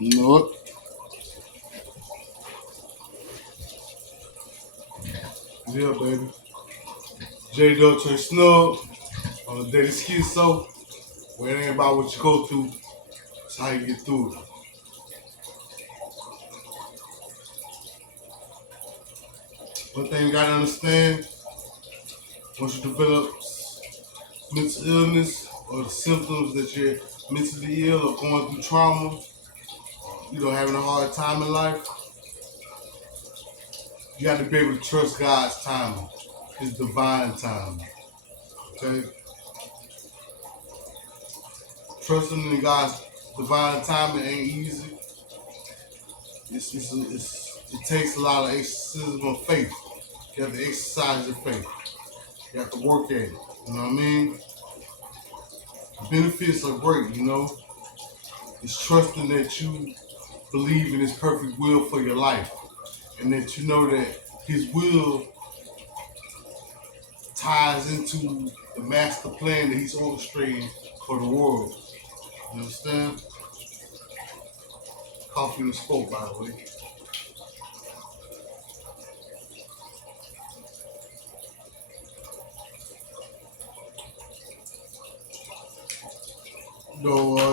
You know what? Yeah, baby. J Dolce Snug on the Daily Skitzo, where it ain't about what you go through, it's how you get through it. One thing you gotta understand, once you develop mental illness or the symptoms that you're mentally ill or going through trauma, having a hard time in life, you got to be able to trust God's timing, His divine timing. Okay? Trusting in God's divine timing ain't easy. It takes a lot of exercism of faith. You have to exercise your faith. You have to work at it. You know what I mean? The benefits are great. It's trusting that you believe in His perfect will for your life. And that you know that His will ties into the master plan that He's orchestrating for the world. You understand? Coffee and spoke, by the way.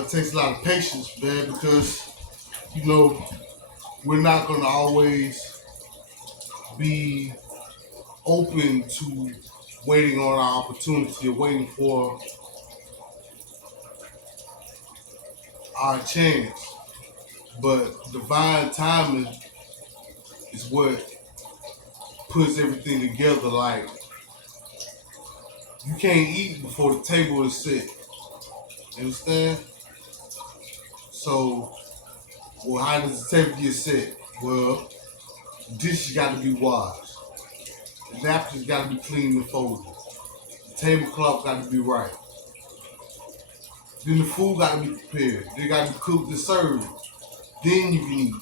It takes a lot of patience, man, because, you know, we're not going to always be open to waiting on our opportunity or waiting for our chance. But divine timing is what puts everything together. Like, you can't eat before the table is set. You understand? So, well, how does the table get set? Well, the dishes got to be washed. The napkins got to be clean and folded. The tablecloth got to be right. Then the food got to be prepared. They got to be cooked and served. Then you can eat.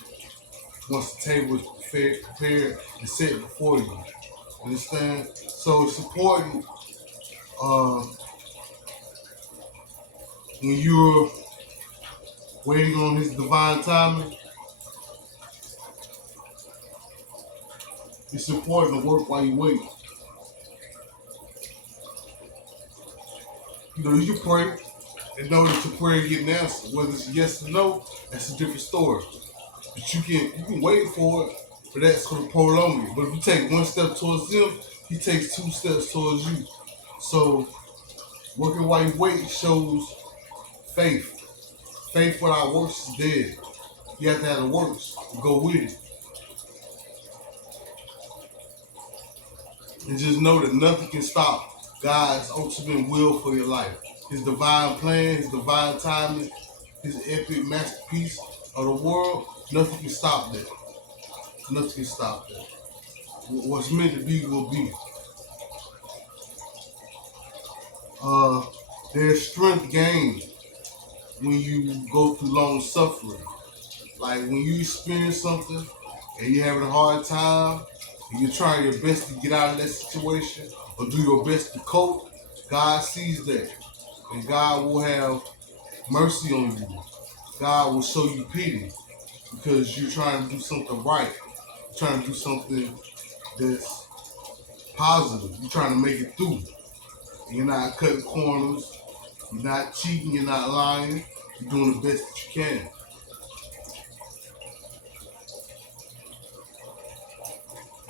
Once the table is prepared and set before you. Understand? So it's important uh, when you're waiting on His divine timing, it's important to work while you wait. You can pray and know that your prayer getting answered. Whether it's yes or no, that's a different story. But you can wait for it, but that's going to prolong it. But if you take one step towards Him, He takes two steps towards you. So working while you wait shows faith. Faith without works is dead. You have to have the works to go with it. And just know that nothing can stop God's ultimate will for your life. His divine plan, His divine timing, His epic masterpiece of the world, nothing can stop that. Nothing can stop that. What's meant to be will be. There's strength gained when you go through long suffering. Like when you experience something and you're having a hard time and you're trying your best to get out of that situation or do your best to cope, God sees that. And God will have mercy on you. God will show you pity because you're trying to do something right. You're trying to do something that's positive. You're trying to make it through. And you're not cutting corners. You're not cheating. You're not lying. You're doing the best that you can.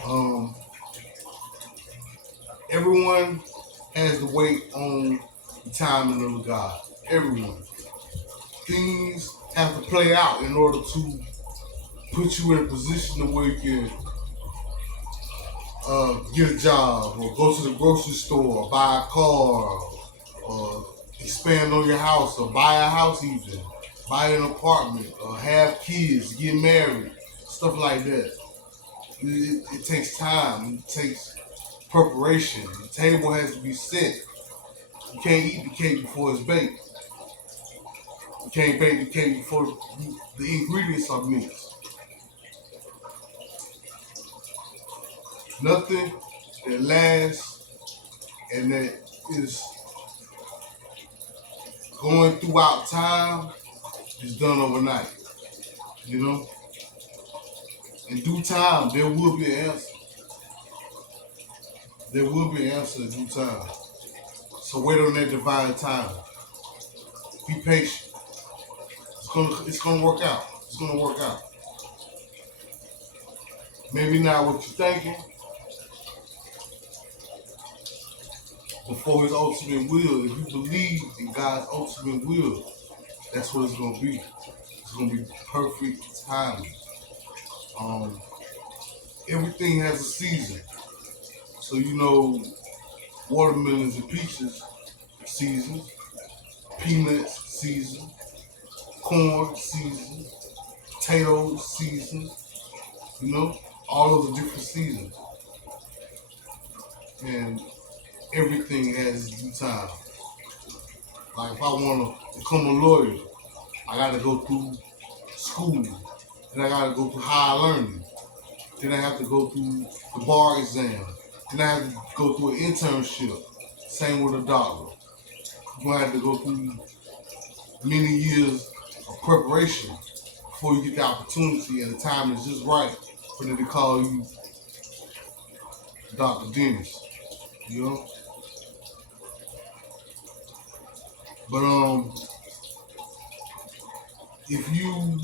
Um, Everyone has to wait on the timing of God. Everyone. Things have to play out in order to put you in a position where you can get a job or go to the grocery store, buy a car, or expand on your house, or buy a house even, buy an apartment, or have kids, get married, stuff like that. It takes time. It takes preparation. The table has to be set. You can't eat the cake before it's baked. You can't bake the cake before the ingredients are mixed. Nothing that lasts and that is going throughout time is done overnight. You know, in due time, there will be an answer. There will be an answer in due time. So wait on that divine time. Be patient. It's gonna work out. It's gonna work out. Maybe not what you're thinking, but for His ultimate will. If you believe in God's ultimate will, that's what it's gonna be. It's gonna be perfect timing. Um, Everything has a season. So you know, watermelons and peaches season, peanuts season, corn season, potatoes season. You know, all of the different seasons, and everything has its due time. Like if I want to become a lawyer, I got to go through school, then I got to go through higher learning, then I have to go through the bar exam, then I have to go through an internship. Same with a doctor. You're gonna have to go through many years of preparation before you get the opportunity, and the time is just right for them to call you Dr. Dennis. You know, but if you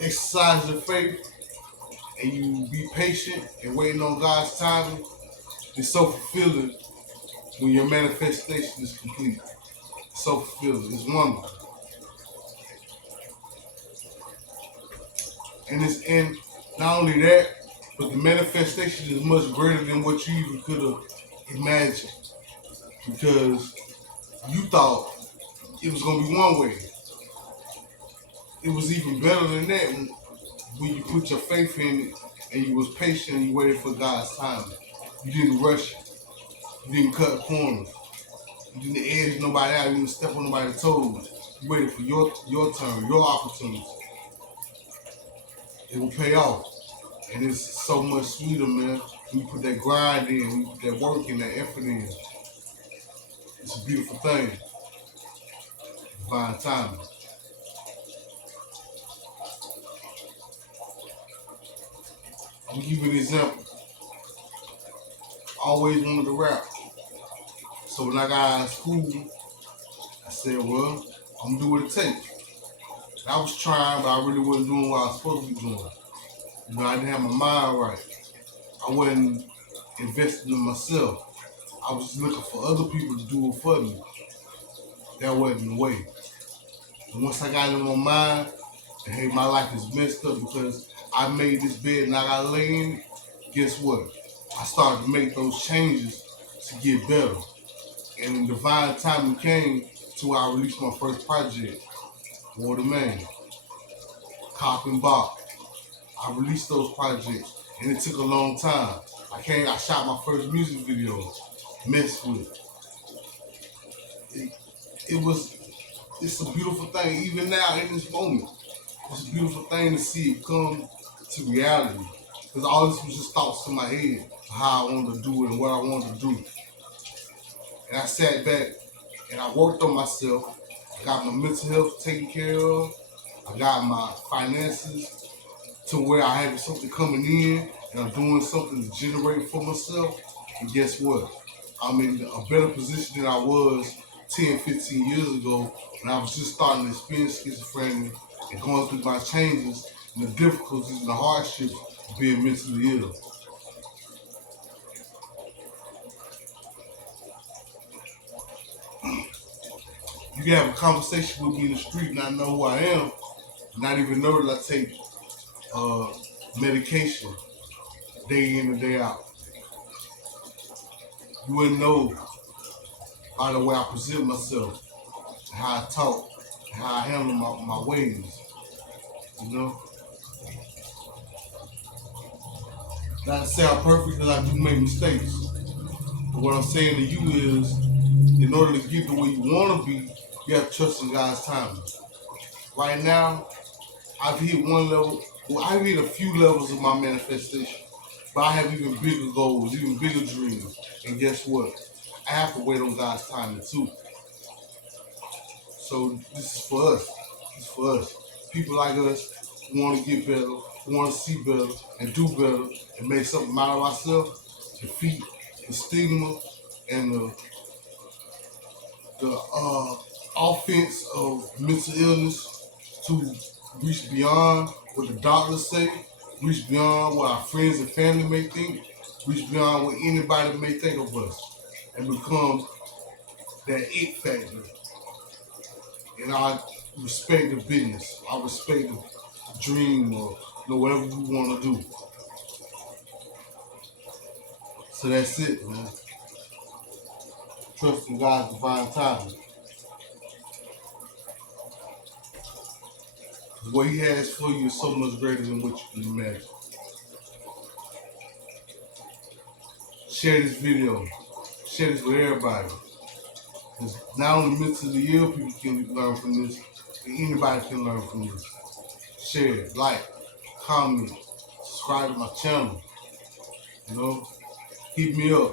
exercise your faith and you be patient and waiting on God's timing, it's so fulfilling when your manifestation is complete. It's so fulfilling. It's wonderful. And not only that, but the manifestation is much greater than what you even could have imagined. Because you thought it was gonna be one way. It was even better than that when you put your faith in it and you was patient and you waited for God's timing. You didn't rush it. You didn't cut corners. You didn't edge nobody out. You didn't step on nobody's toes. You waited for your turn, your opportunity. It will pay off. And it's so much sweeter, man. When you put that grind in, when you put that work in, that effort in. It's a beautiful thing. Divine timing. I'm gonna give you an example. I always wanted to rap. So when I got out of school, I said, well, I'm gonna do what it takes. I was trying, but I really wasn't doing what I was supposed to be doing. You know, I didn't have my mind right. I wasn't investing in myself. I was looking for other people to do it for me. That wasn't the way. And once I got in my mind, and hey, my life is messed up because I made this bed and I got laid in it, guess what? I started to make those changes to get better. And in divine timing came to where I released my first project, Water Man, Cop and Bop. I released those projects, and it took a long time. I shot my first music video, Mess With. It, it was, it's a beautiful thing, even now in this moment. It's a beautiful thing to see it come to reality. Because all this was just thoughts in my head of how I wanted to do it and what I wanted to do. And I sat back and I worked on myself. I got my mental health taken care of. I got my finances to where I have something coming in and I'm doing something to generate for myself. And guess what? I'm in a better position than I was 10, 15 years ago when I was just starting to experience schizophrenia and going through my changes and the difficulties and the hardships of being mentally ill. You can have a conversation with me in the street and I know who I am, not even know that I take medication day in and day out. You wouldn't know by the way I present myself, how I talk, how I handle my ways, you know? Not to say I'm perfect because I do make mistakes. But what I'm saying to you is, in order to get to where you want to be, you have to trust in God's timing. Right now, I've hit one level, well, I've hit a few levels of my manifestation. But I have even bigger goals, even bigger dreams. And guess what? I have to wait on God's timing too. So this is for us. It's for us. People like us who want to get better, who want to see better and do better and make something out of ourselves, defeat the stigma and the offense of mental illness, to reach beyond what the doctors say, reach beyond what our friends and family may think, reach beyond what anybody may think of us, and become that it factor in our respective business, our respective dream, or whatever we want to do. So that's it, man. Trust in God's divine timing. What He has for you is so much greater than what you can imagine. Share this video. Share this with everybody. Because not only mentally ill people can learn from this, but anybody can learn from this. Share, like, comment, subscribe to my channel. You know, hit me up,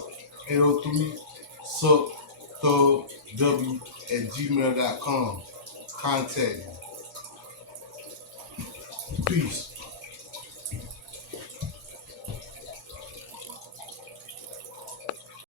803 sup w at gmail.com. Contact me. Peace.